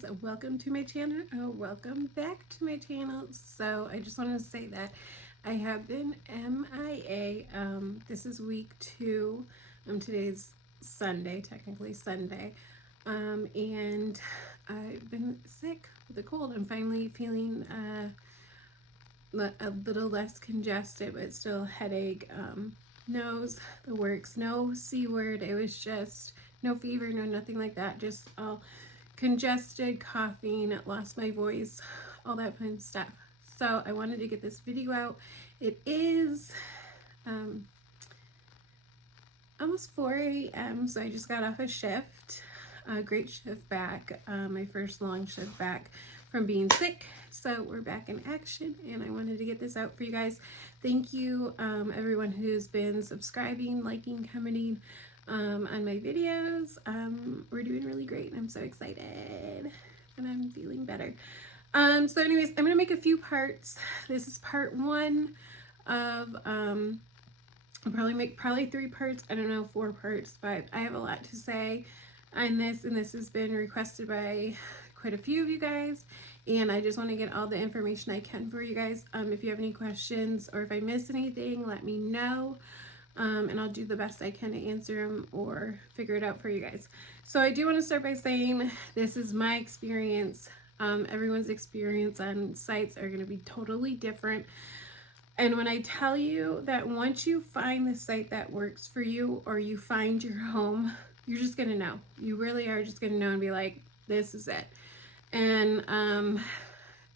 guys, welcome to my channel. Welcome back to my channel. So I just want to say that I have been MIA. This is week 2. Today's Sunday, technically Sunday. And I've been sick with a cold. I'm finally feeling a little less congested, but still headache, nose, the works, no C word. It was just no fever, no nothing like that, just all congested, coughing, lost my voice, all that fun stuff. So I wanted to get this video out. It is almost 4 a.m. so I just got off a shift, a great shift back, my first long shift back from being sick. So we're back in action and I wanted to get this out for you guys. Thank you everyone who's been subscribing, liking, commenting on my videos. We're doing really great and I'm so excited and I'm feeling better. So anyways, I'm gonna make a few parts. This is part 1 of I'll probably make 3 parts, I don't know, 4 parts, but I have a lot to say on this, and this has been requested by quite a few of you guys, and I just want to get all the information I can for you guys. If you have any questions or if I miss anything, let me know, and I'll do the best I can to answer them or figure it out for you guys. So I do want to start by saying this is my experience. Everyone's experience on sites are going to be totally different. And when I tell you that once you find the site that works for you or you find your home, you're just going to know. You really are just going to know and be like, this is it. And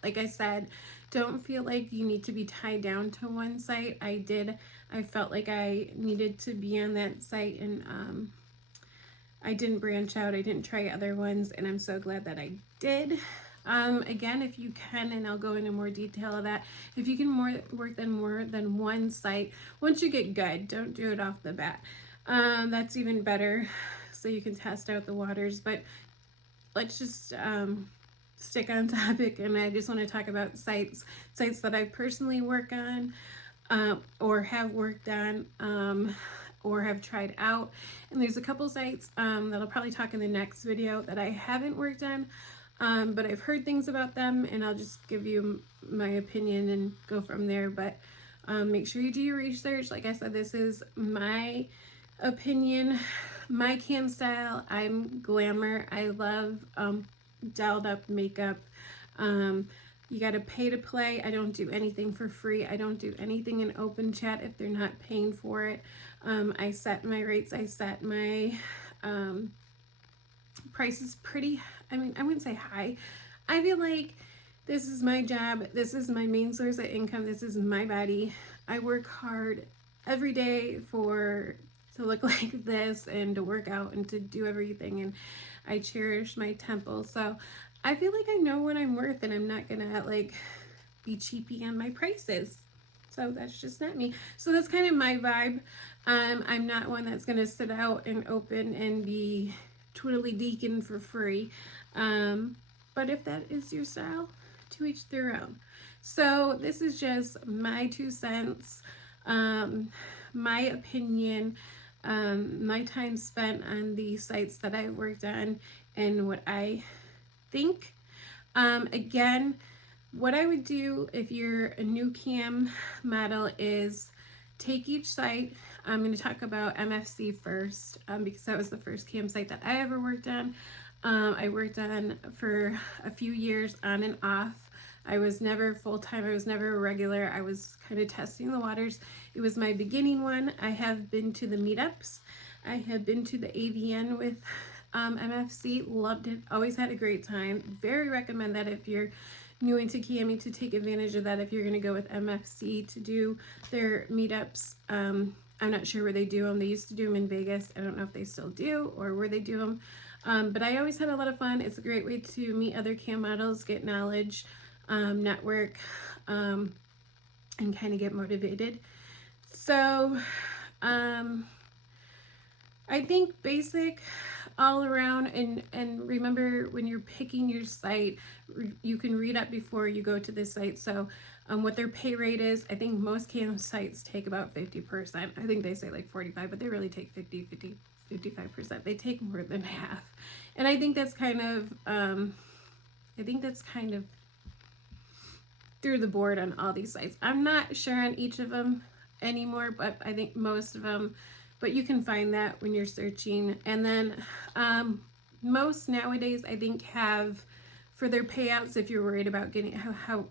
like I said, don't feel like you need to be tied down to one site. I felt like I needed to be on that site, and I didn't branch out. I didn't try other ones, and I'm so glad that I did. Again, if you can, and I'll go into more detail of that, if you can work on more than one site, once you get good, don't do it off the bat. That's even better, so you can test out the waters. But let's just stick on topic, and I just want to talk about sites that I personally work on, or have worked on, or have tried out. And there's a couple sites that I'll probably talk in the next video that I haven't worked on, but I've heard things about them, and I'll just give you my opinion and go from there. But make sure you do your research. Like I said, this is my opinion, my cam style. I'm glamour. I love dolled up makeup. You got to pay to play. I don't do anything for free. I don't do anything in open chat if they're not paying for it. I set my rates. I set my prices pretty, I mean, I wouldn't say high. I feel like this is my job. This is my main source of income. This is my body. I work hard every day to look like this and to work out and to do everything, and I cherish my temple. So I feel like I know what I'm worth, and I'm not gonna like be cheapy on my prices. So that's just not me. So that's kind of my vibe. I'm not one that's gonna sit out and open and be twiddly deakin for free. But if that is your style, to each their own. So this is just my 2 cents, my opinion, my time spent on the sites that I worked on, and what I think. Again, what I would do if you're a new cam model is take each site. I'm going to talk about MFC first, because that was the first cam site that I ever worked on. I worked on for a few years on and off. I was never full-time. I was never a regular. I was kind of testing the waters. It was my beginning one. I have been to the meetups. I have been to the AVN with MFC. Loved it. Always had a great time. Very recommend that if you're new into camming, to take advantage of that if you're going to go with MFC to do their meetups. I'm not sure where they do them. They used to do them in Vegas. I don't know if they still do or where they do them. But I always had a lot of fun. It's a great way to meet other cam models, get knowledge, network, and kind of get motivated. So I think basic all around, and remember, when you're picking your site, you can read up before you go to the site. So what their pay rate is. I think most cam sites take about 50%. I think they say like 45, but they really take 55%. They take more than half. And I think that's kind of I think that's kind of through the board on all these sites. I'm not sure on each of them anymore, but I think most of them, but you can find that when you're searching. And then most nowadays I think have for their payouts, if you're worried about getting how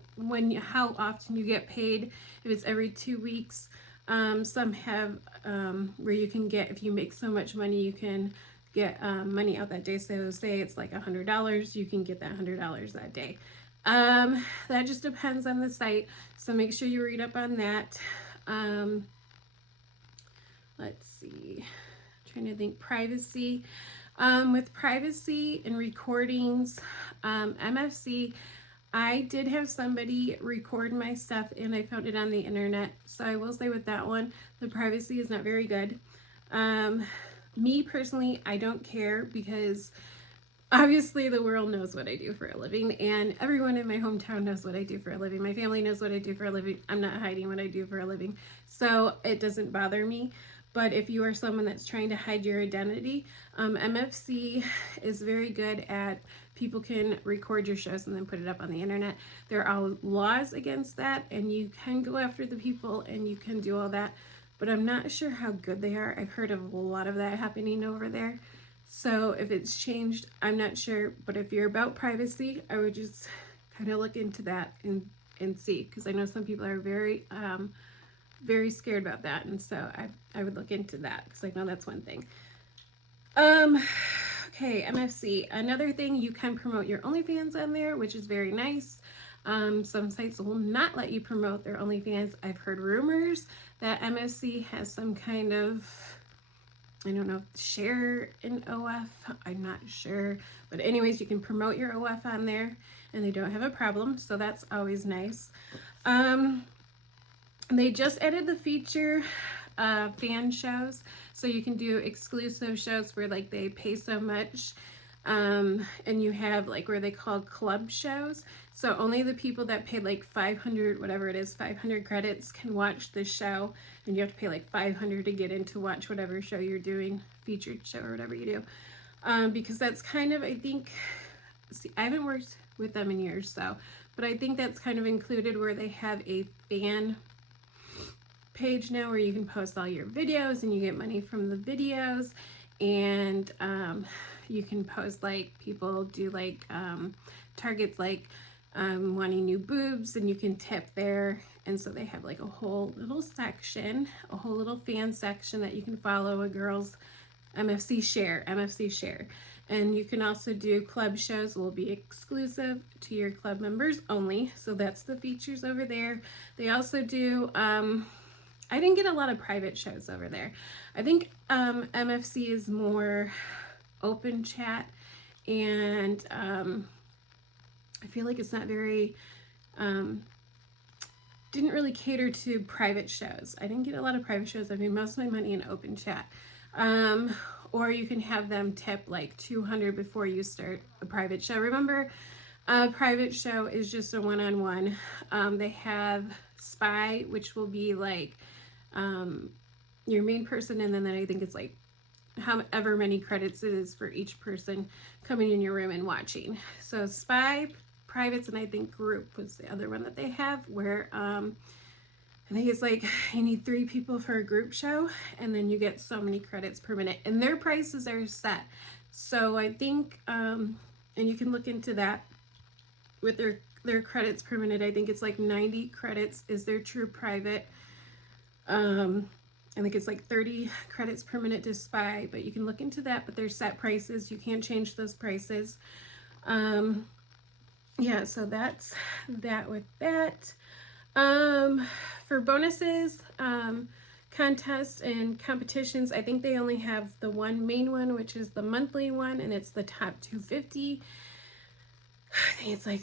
often you get paid, if it's every 2 weeks. Some have where you can get, if you make so much money, you can get money out that day. So say it's like $100, you can get that $100 that day. That just depends on the site, so make sure you read up on that. Let's see, I'm trying to think. Privacy. With privacy and recordings, MFC, I did have somebody record my stuff and I found it on the internet, so I will say with that one, the privacy is not very good. Me personally, I don't care, because obviously the world knows what I do for a living, and everyone in my hometown knows what I do for a living. My family knows what I do for a living. I'm not hiding what I do for a living, so it doesn't bother me. But if you are someone that's trying to hide your identity, MFC is very good at, people can record your shows and then put it up on the internet. There are laws against that, and you can go after the people and you can do all that, but I'm not sure how good they are. I've heard of a lot of that happening over there. So if it's changed, I'm not sure. But if you're about privacy, I would just kind of look into that and see, because I know some people are very very scared about that, and so I would look into that, because I know that's one thing. Okay, MFC. Another thing, you can promote your OnlyFans on there, which is very nice. Some sites will not let you promote their OnlyFans. I've heard rumors that MFC has some kind of, I don't know, share in OF. I'm not sure. But anyways, you can promote your OF on there and they don't have a problem. So that's always nice. They just added the feature fan shows. So you can do exclusive shows where like they pay so much. And you have like where they call club shows. So only the people that paid like 500, whatever it is, 500 credits can watch the show, and you have to pay like 500 to get in to watch whatever show you're doing, featured show or whatever you do. Because that's kind of, I think, see, I haven't worked with them in years, so, but I think that's kind of included where they have a fan page now where you can post all your videos and you get money from the videos. And you can post, like, people do like targets like wanting new boobs, and you can tip there. And so they have like a whole little section, a whole little fan section that you can follow a girl's MFC share. And you can also do club shows, will be exclusive to your club members only. So that's the features over there. They also do I didn't get a lot of private shows over there. I think MFC is more open chat, and I feel like it's not very, didn't really cater to private shows. I didn't get a lot of private shows. I made most of my money in open chat. Or you can have them tip like $200 before you start a private show. Remember, a private show is just a one-on-one. They have Spy, which will be like your main person, and then I think it's like however many credits it is for each person coming in your room and watching. So Spy, privates, and I think group was the other one that they have, where I think it's like you need 3 people for a group show, and then you get so many credits per minute, and their prices are set. So I think and you can look into that with their credits per minute. I think it's like 90 credits is their true private. I think it's like 30 credits per minute to Spy, but you can look into that. But there's set prices. You can't change those prices. Yeah, so that's that with that. For bonuses, contests and competitions, I think they only have the one main one, which is the monthly one, and it's the top 250. I think it's like,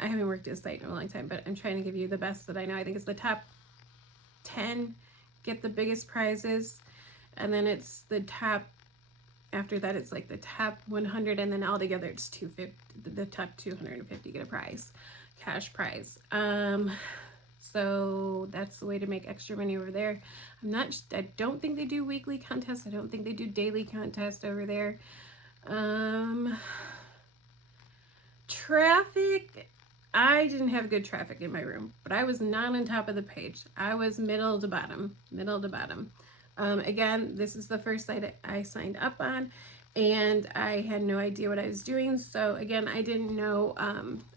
I haven't worked at a site in a long time, but I'm trying to give you the best that I know. I think it's the top 10 get the biggest prizes, and then it's the top, after that it's like the top 100, and then all together it's 250. The top 250 get a prize, cash prize. So that's the way to make extra money over there. I don't think they do weekly contests. I don't think they do daily contests over there. Traffic, I didn't have good traffic in my room, but I was not on top of the page. I was middle to bottom, middle to bottom. Again, this is the first site I signed up on, and I had no idea what I was doing. So again, I didn't know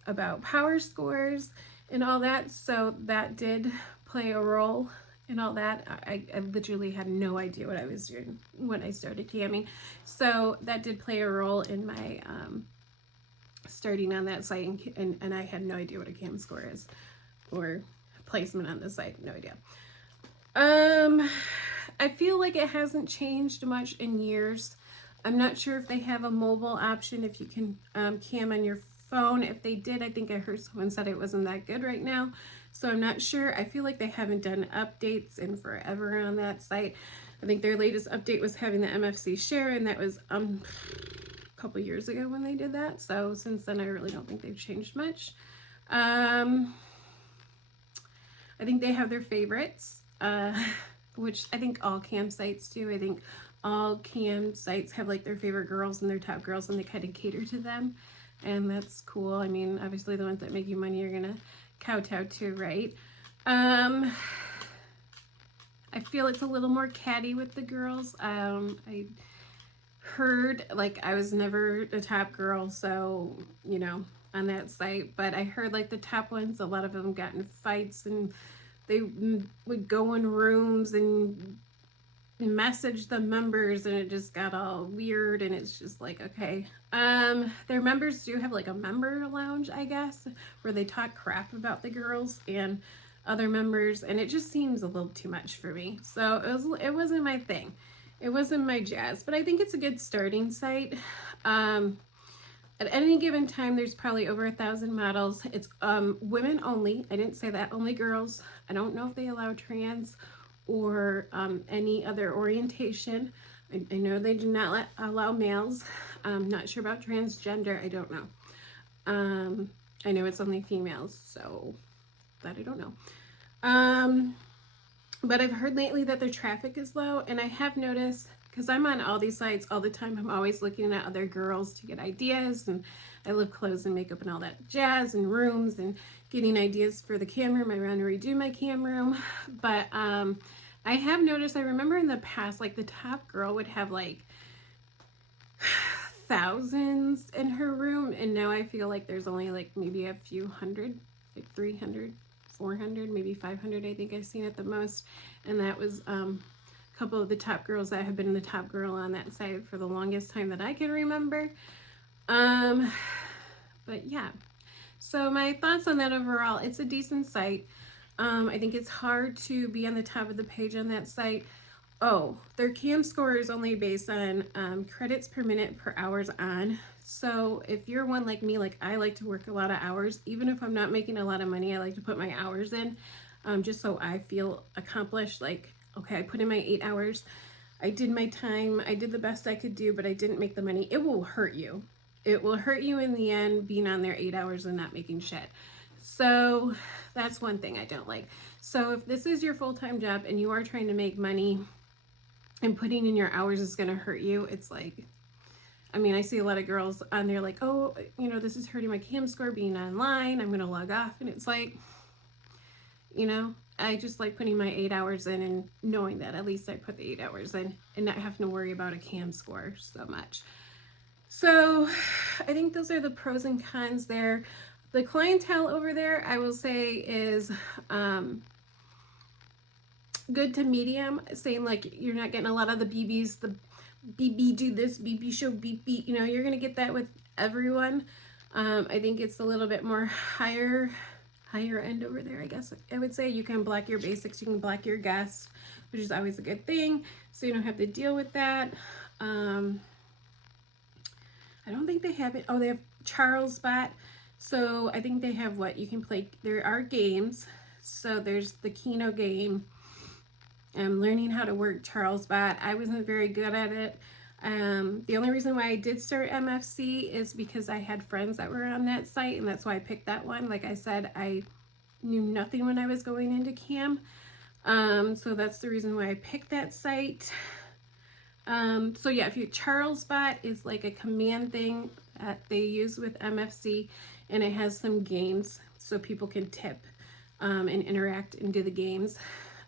about power scores and all that, so that did play a role in all that. I literally had no idea what I was doing when I started camming, so that did play a role in my starting on that site, and I had no idea what a cam score is or placement on the site. No idea. I feel like it hasn't changed much in years. I'm not sure if they have a mobile option, if you can cam on your phone. If they did, I think I heard someone said it wasn't that good right now, so I'm not sure. I feel like they haven't done updates in forever on that site. I think their latest update was having the MFC share, and that was a couple years ago when they did that. So since then, I really don't think they've changed much. I think they have their favorites, which I think all cam sites do. I think all cam sites have like their favorite girls and their top girls, and they kind of cater to them, and that's cool. I mean, obviously the ones that make you money you're gonna kowtow to, right? I feel it's a little more catty with the girls. I heard, like, I was never a top girl, so, you know, on that site, but I heard like the top ones, a lot of them got in fights, and they would go in rooms and message the members, and it just got all weird, and it's just like, okay. Their members do have like a member lounge, I guess, where they talk crap about the girls and other members, and it just seems a little too much for me. So it wasn't my thing. It wasn't my jazz, but I think it's a good starting site. At any given time, there's probably over 1,000 models. It's women only. I didn't say that, only girls. I don't know if they allow trans or any other orientation. I know they do not allow males. I'm not sure about transgender. I don't know. I know it's only females, so that I don't know. But I've heard lately that their traffic is low, and I have noticed, because I'm on all these sites all the time, I'm always looking at other girls to get ideas, and I love clothes and makeup and all that jazz, and rooms, and getting ideas for the cam room. I want to redo my cam room, but I have noticed, I remember in the past, like the top girl would have like thousands in her room, and now I feel like there's only like maybe a few hundred, like 300, 400, maybe 500, I think I've seen at the most, and that was a couple of the top girls that have been the top girl on that site for the longest time that I can remember. But yeah, so my thoughts on that overall, it's a decent site. I think it's hard to be on the top of the page on that site. Oh, their cam score is only based on credits per minute per hours on. So if you're one like me, like I like to work a lot of hours, even if I'm not making a lot of money, I like to put my hours in, just so I feel accomplished. Like, okay, I put in my 8 hours, I did my time, I did the best I could do, but I didn't make the money. It will hurt you. It will hurt you in the end, being on there 8 hours and not making shit. So that's one thing I don't like. So if this is your full-time job and you are trying to make money and putting in your hours is going to hurt you, it's like, I mean, I see a lot of girls on there like, oh, you know, this is hurting my cam score being online, I'm going to log off. And it's like, you know, I just like putting my 8 hours in and knowing that at least I put the 8 hours in and not having to worry about a cam score so much. So I think those are the pros and cons there. The clientele over there, I will say, is good to medium, saying like you're not getting a lot of the BBs, the BB do this, BB show, BB, you know, you're going to get that with everyone. I think it's a little bit more higher end over there, I guess I would say. You can block your basics, you can block your guests, which is always a good thing, so you don't have to deal with that. I don't think they have it. Oh, they have ChatterBate. So I think they have what you can play. There are games. So there's the Keno game. I'm learning how to work ChatterBate. I wasn't very good at it. The only reason why I did start MFC is because I had friends that were on that site, and that's why I picked that one. Like I said, I knew nothing when I was going into cam. So that's the reason why I picked that site. So yeah, if you CharlesBot is like a command thing that they use with MFC, and it has some games so people can tip and interact and do the games.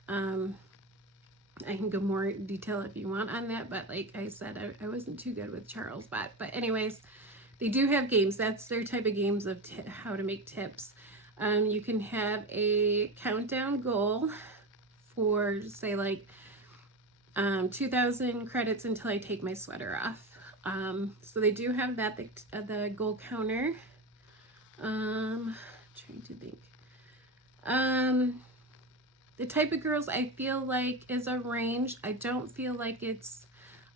I can go more detail if you want on that, but like I said, I wasn't too good with CharlesBot. But anyways, they do have games. That's their type of games of how to make tips. You can have a countdown goal for, say, like 2,000 credits until I take my sweater off. So they do have that, the goal counter. Trying to think. The type of girls I feel like is a range. I don't feel like it's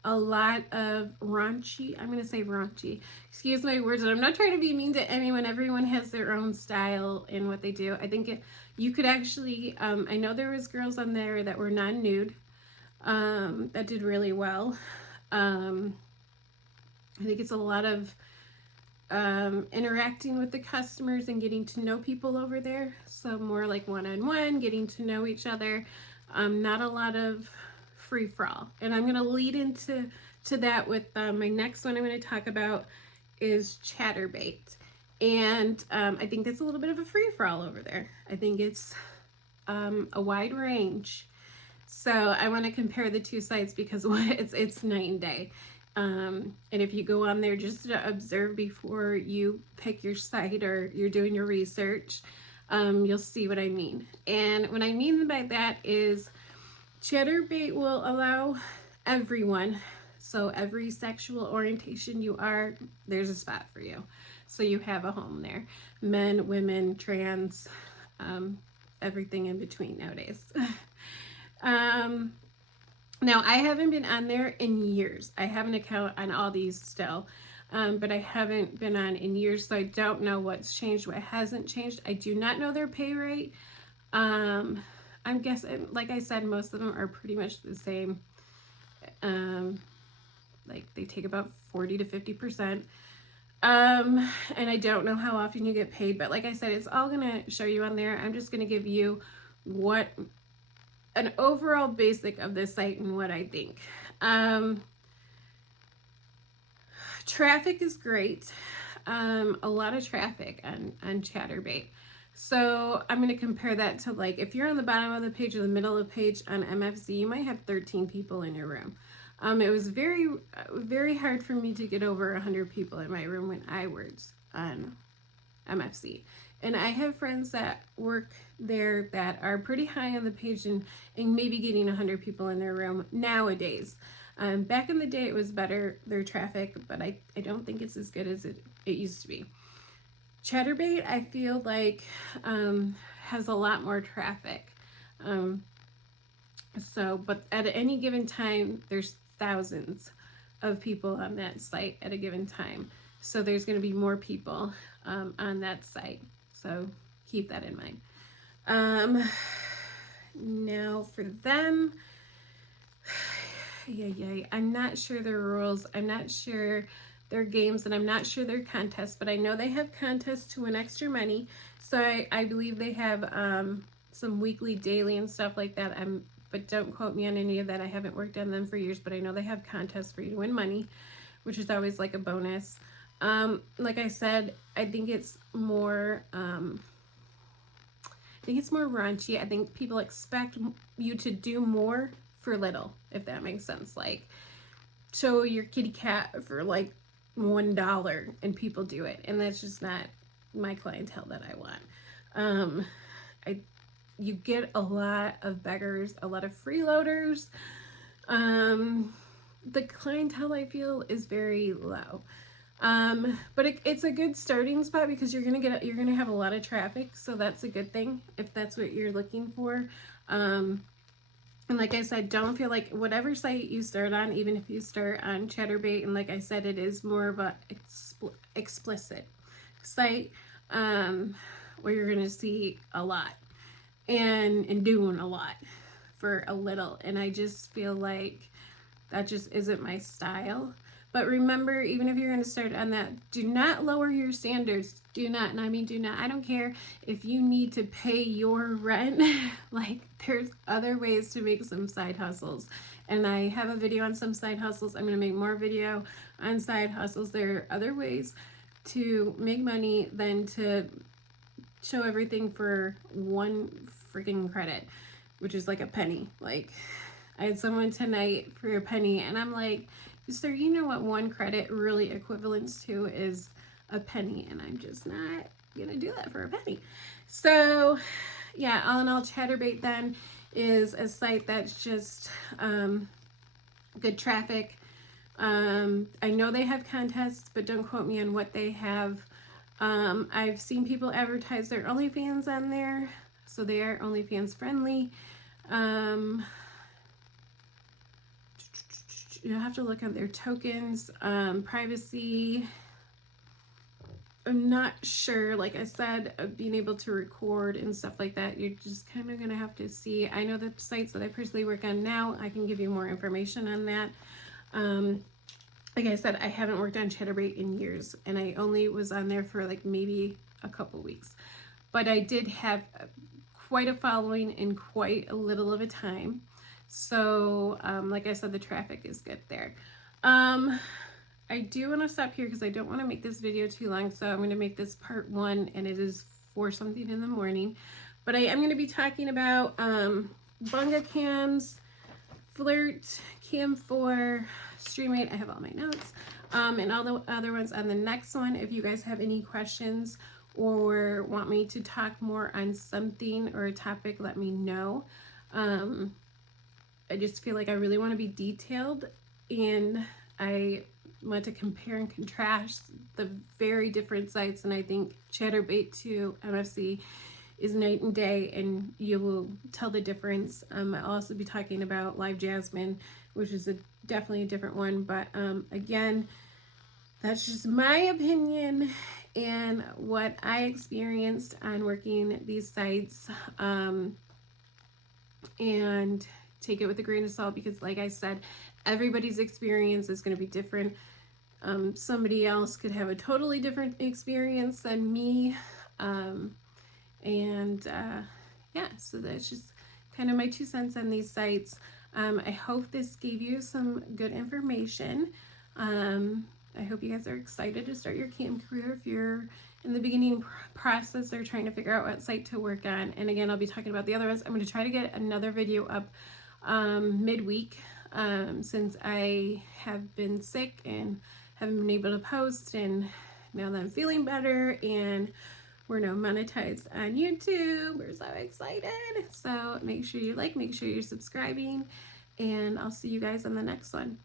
a lot of raunchy. I'm going to say raunchy. Excuse my words. I'm not trying to be mean to anyone. Everyone has their own style in what they do. I think you could actually, I know there was girls on there that were non-nude that did really well. I think it's a lot of interacting with the customers and getting to know people over there. So more like one-on-one, getting to know each other. Not a lot of free-for-all. And I'm going to lead into that with my next one I'm going to talk about is Chaterbate. And I think that's a little bit of a free-for-all over there. I think it's a wide range. So I want to compare the two sites because it's night and day. And if you go on there just to observe before you pick your site or you're doing your research, you'll see what I mean. And what I mean by that is ChatterBait will allow everyone, so every sexual orientation you are, there's a spot for you. So you have a home there. Men, women, trans, everything in between nowadays. Now, I haven't been on there in years. I have an account on all these still, but I haven't been on in years, so I don't know what's changed, what hasn't changed. I do not know their pay rate. I'm guessing, like I said, most of them are pretty much the same. Like they take about 40 to 50%. And I don't know how often you get paid, but like I said, it's all going to show you on there. I'm just going to give you an overall basic of this site and what I think. Traffic is great. A lot of traffic on Chaterbate. So I'm going to compare that to, like, if you're on the bottom of the page or the middle of the page on MFC, you might have 13 people in your room. It was very, very hard for me to get over 100 people in my room when I worked on MFC. And I have friends that work there that are pretty high on the page and maybe getting 100 people in their room nowadays. Back in the day, it was better, their traffic, but I don't think it's as good as it used to be. Chaterbate, I feel like, has a lot more traffic. But at any given time, there's thousands of people on that site at a given time. So there's going to be more people on that site. So keep that in mind. Now for them, I'm not sure their rules. I'm not sure their games, and I'm not sure their contests, but I know they have contests to win extra money. So I believe they have some weekly, daily, and stuff like that. But don't quote me on any of that. I haven't worked on them for years, but I know they have contests for you to win money, which is always like a bonus. Like I said, I think it's more raunchy. I think people expect you to do more for little, if that makes sense. Like, show your kitty cat for like $1 and people do it, and that's just not my clientele that I want. You get a lot of beggars, a lot of freeloaders. The clientele, I feel, is very low. But it's a good starting spot because you're gonna have a lot of traffic, so that's a good thing if that's what you're looking for. And like I said, don't feel like whatever site you start on, even if you start on Chaterbate, and like I said, it is more of a explicit site where you're gonna see a lot and doing a lot for a little, and I just feel like that just isn't my style. But remember, even if you're going to start on that, do not lower your standards. Do not, and I mean do not. I don't care if you need to pay your rent. Like, there's other ways to make some side hustles And I have a video on some side hustles. I'm going to make more video on side hustles. There are other ways to make money than to show everything for one freaking credit, which is like a penny. Like, I had someone tonight for a penny, and I'm like, sir, you know what one credit really equivalents to is a penny, and I'm just not gonna do that for a penny. So yeah, all in all, Chaterbate then is a site that's just good traffic. I know they have contests, but don't quote me on what they have. I've seen people advertise their OnlyFans on there, so they are OnlyFans friendly. You'll have to look at their tokens, privacy. I'm not sure, like I said, being able to record and stuff like that, you're just kind of going to have to see. I know the sites that I personally work on now, I can give you more information on that. Like I said, I haven't worked on Chaterbate in years, and I only was on there for like maybe a couple weeks. But I did have quite a following in quite a little of a time. So, like I said, the traffic is good there. I do want to stop here because I don't want to make this video too long, so I'm going to make this part 1, and it is for something in the morning. But I am going to be talking about Bonga cams, Flirt, Cam 4, Stream 8, I have all my notes, and all the other ones on the next one. If you guys have any questions or want me to talk more on something or a topic, let me know. I just feel like I really want to be detailed, and I want to compare and contrast the very different sites, and I think Chaterbate to MFC is night and day, and you will tell the difference. I'll also be talking about Live Jasmine, which is definitely a different one, but again, that's just my opinion and what I experienced on working these sites, and take it with a grain of salt, because like I said, everybody's experience is going to be different. Somebody else could have a totally different experience than me, yeah, so that's just kind of my 2 cents on these sites. I hope this gave you some good information. I hope you guys are excited to start your cam career if you're in the beginning process or trying to figure out what site to work on. And again, I'll be talking about the other ones. I'm going to try to get another video up midweek, since I have been sick and haven't been able to post, and now that I'm feeling better and we're now monetized on YouTube, we're so excited. So make sure you like, make sure you're subscribing, and I'll see you guys on the next one.